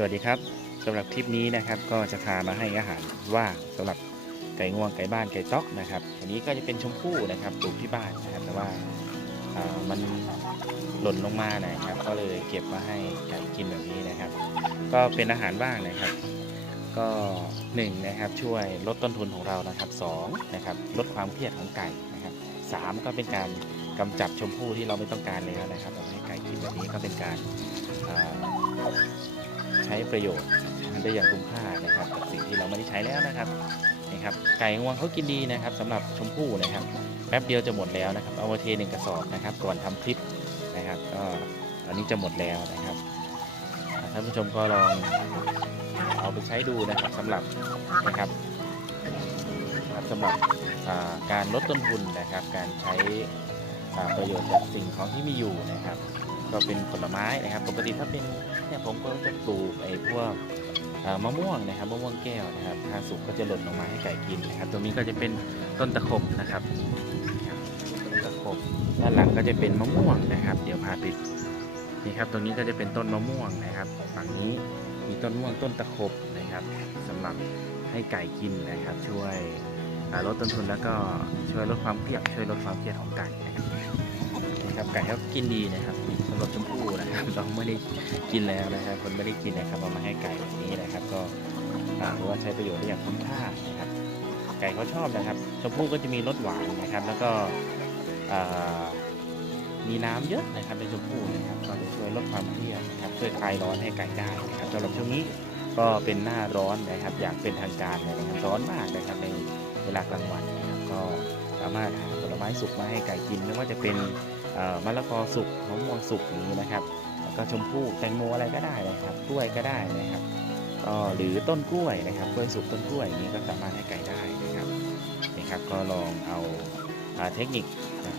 สวัสดีครับสำหรับคลิปนี้นะครับก็จะพามาให้อาหารว่างสำหรับไก่งวงไก่บ้านไก่ต๊อกนะครับอันนี้ก็จะเป็นชมพู่นะครับปลูกที่บ้านนะครับแต่ว่ามันหล่นลงมานะครับ ก็เลยเก็บมาให้ไก่กินแบบนี้นะครับ ก็เป็นอาหารว่างนะครับ ก็หนึ่งนะครับช่วยลดต้นทุนของเรานะครับสองนะครับลดความเครียดของไก่นะครับสามก็เป็นการกำจัดชมพู่ที่เราไม่ต้องการแล้วนะครับเอามาให้ไก่กินแบบนี้ก็เป็นการ ใช้ประโยชน์ได้อย่างคุ้มค่านะครับกับสิ่งที่เราไม่ได้ใช้แล้วนะครับนี่ครับไก่งวงเขากินดีนะครับสำหรับชมพู่นะครับ แป๊บเดียวจะหมดแล้วนะครับเอามาเทหนึ่งกระสอบนะครับ ก่อนทำคลิปนะครับก็ตอนนี้จะหมดแล้วนะครับท่านผู้ชมก็ลองเอาไปใช้ดูนะครับสำหรับนะครับสำหรับการลดต้นทุนนะครับ การใช้ประโยชน์จากสิ่งของที่มีอยู่นะครับ ก็เป็นผลไม้นะครับ ปกติถ้าเป็นเนี่ยผมก็จะปลูกไอ้พวกมะม่วงนะครับมะม่วงแก้วนะครับทางสุกก็จะหล่นลงมาให้ไก่กินนะครับ ตรงนี้ก็จะเป็นต้นตะขบนะครับต้นตะขบด้านหลังก็จะเป็นมะม่วงนะครับ เดี๋ยวพาไปนี่ครับตรงนี้ก็จะเป็นต้นมะม่วงนะครับ ฝั่งนี้มีต้นมะม่วงต้นตะขบนะครับสำหรับให้ไก่กินนะครับ ช่วยลดต้นทุนแล้วก็ช่วยลดความเครียดช่วยลดความเครียดของไก่นะครับไก่เขากินดีนะครับ ชมพู่นะครับเราไม่ได้กินแล้วนะครับ คนไม่ได้กินนะครับเอามาให้ไก่แบบนี้นะครับ ก็อ่าหรือว่าใช้ประโยชน์ได้อย่างคุ้มค่านะครับ ไก่เขาชอบนะครับ ชมพู่ก็จะมีรสหวานนะครับ แล้วก็มีน้ำเยอะนะครับในชมพู่นะครับก็จะช่วยลดความเครียดนะครับช่วยคลายร้อนให้ไก่ได้นะครับสำหรับช่วงนี้ก็เป็นหน้าร้อนนะครับ อย่างเป็นทางการเลยนะครับร้อนมากนะครับในเวลากลางวันนะครับ ก็สามารถหาผลไม้สุกมาให้ไก่กินไม่ว่าจะเป็น มะละกอสุกมะม่วงสุกนี้นะครับแล้วก็ชมพู่แตงโมอะไรก็ได้นะครับ กล้วยก็ได้นะครับก็หรือต้นกล้วยนะครับกล้วยสุกต้นกล้วยนี้ก็สามารถให้ไก่ได้นะครับนี่ครับก็ลองเอาเทคนิค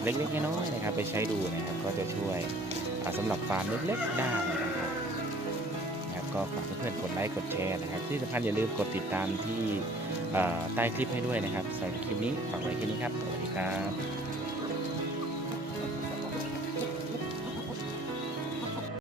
เล็กๆน้อยๆนะครับ ไปใช้ดูนะครับ ก็จะช่วยอ่าสำหรับฟาร์มเล็กๆได้นะครับนะครับก็ฝากเพื่อนๆกดไลค์กดแชร์นะครับ ที่สำคัญอย่าลืมกดติดตามที่ใต้คลิปให้ด้วยนะครับสำหรับคลิปนี้ฝากไว้แค่นี้ครับสวัสดีครับ